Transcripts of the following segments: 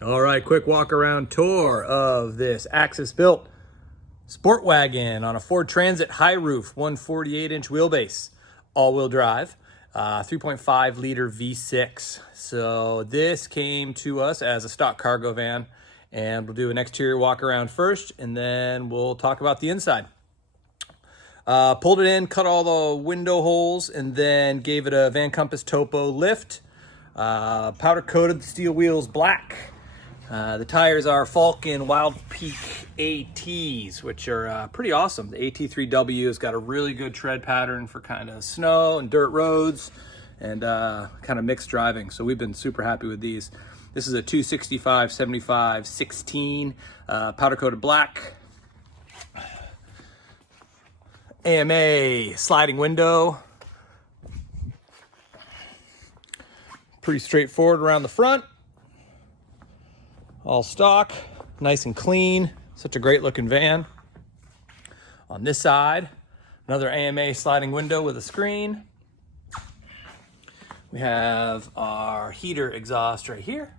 All right, quick walk around tour of this Axis built sport wagon on a Ford Transit high roof, 148-inch wheelbase, all-wheel drive, 3.5 liter V6. So this came to us as a stock cargo van, and we'll do an exterior walk around first, and then we'll talk about the inside. Pulled it in, cut all the window holes, and then gave it a Van Compass Topo lift. Powder coated the steel wheels black. The tires are Falken Wild Peak ATs, which are pretty awesome. The AT3W has got a really good tread pattern for kind of snow and dirt roads and kind of mixed driving. So we've been super happy with these. This is a 265 75 16 powder coated black. AMA sliding window. Pretty straightforward around the front. All stock, nice and clean. Such a great looking van. On this side, another AMA sliding window with a screen. We have our heater exhaust right here.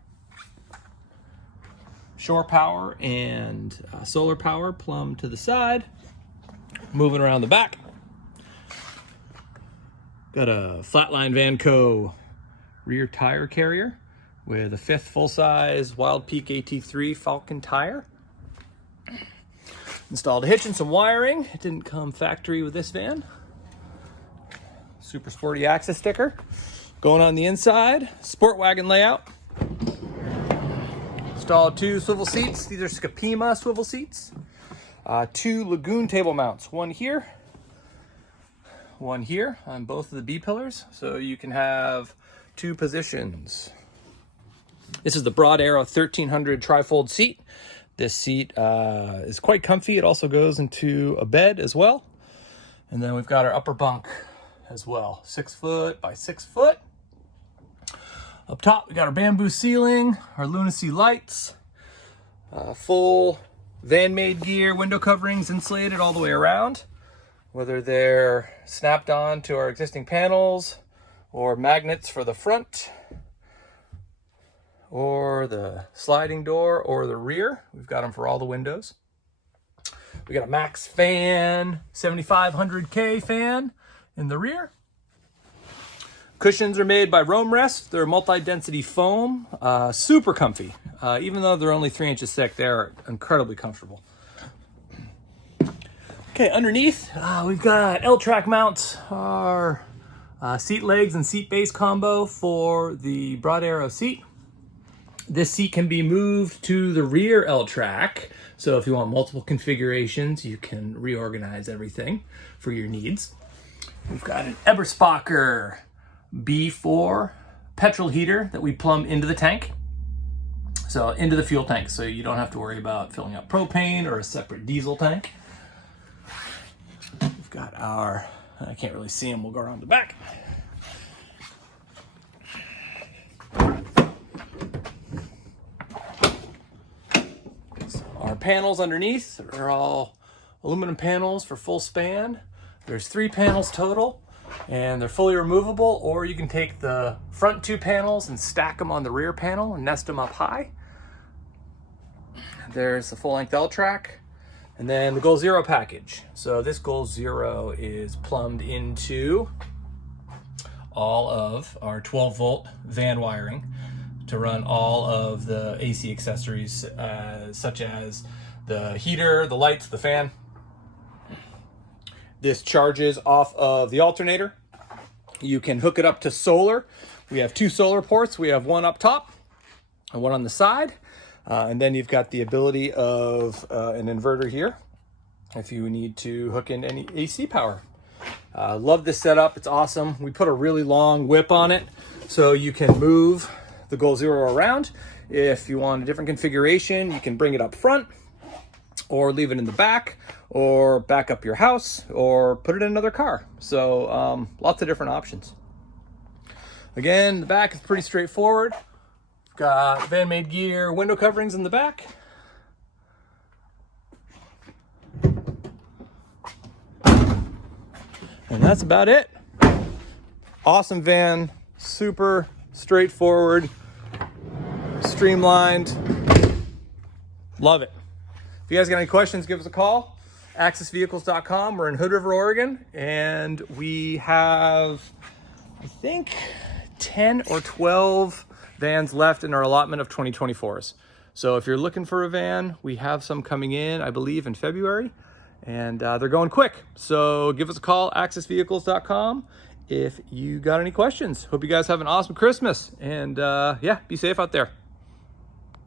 Shore power and solar power plumb to the side. Moving around the back. Got a Flatline Vanco rear tire carrier with a 5th full-size Wild Peak AT3 Falken tire. Installed a hitch and some wiring. It didn't come factory with this van. Super sporty Axis sticker. Going on the inside, sport wagon layout. Installed 2 swivel seats. These are Scapima swivel seats. 2 Lagoon table mounts. One here on both of the B pillars. So you can have 2 positions. This is the Broad Arrow 1300 trifold seat. This seat is quite comfy. It also goes into a bed as well. And then we've got our upper bunk as well. 6 foot by 6 foot. Up top, we got our bamboo ceiling, our lunacy lights, full van-made gear, window coverings insulated all the way around, whether they're snapped on to our existing panels or magnets for the front, or the sliding door, or the rear. We've got them for all the windows. We got a Max fan, 7500K fan in the rear. Cushions are made by Roam Rest. They're multi-density foam, super comfy. Even though they're only 3 inches thick, they're incredibly comfortable. Okay, underneath, we've got L-track mounts, our seat legs and seat base combo for the Broad Arrow seat. This seat can be moved to the rear L-track. So if you want multiple configurations, you can reorganize everything for your needs. We've got an Eberspacher B4 petrol heater that we plumb into the tank. So into the fuel tank, so you don't have to worry about filling up propane or a separate diesel tank. We've got our, I can't really see them, we'll go around the back. Our panels underneath are all aluminum panels for full span. There's 3 panels total, and they're fully removable, or you can take the front 2 panels and stack them on the rear panel and nest them up high. There's the full-length L-track, and then the Goal Zero package. So this Goal Zero is plumbed into all of our 12-volt van wiring to run all of the AC accessories, such as the heater, the lights, the fan. This charges off of the alternator. You can hook it up to solar. We have 2 solar ports. We have one up top and one on the side. And then you've got the ability of an inverter here if you need to hook in any AC power. Love this setup. It's awesome. We put a really long whip on it so you can move the Goal Zero around. If you want a different configuration, you can bring it up front or leave it in the back or back up your house or put it in another car. So lots of different options. Again, the back is pretty straightforward. Got van-made gear window coverings in the back. And that's about it. Awesome van, super straightforward. streamlined. Love it. If you guys got any questions, give us a call. AxisVehicles.com. We're in Hood River, Oregon, and we have, I think, 10 or 12 vans left in our allotment of 2024s. So if you're looking for a van, we have some coming in, I believe, in February, and they're going quick. So give us a call, AxisVehicles.com, if you got any questions. Hope you guys have an awesome Christmas, and yeah, be safe out there.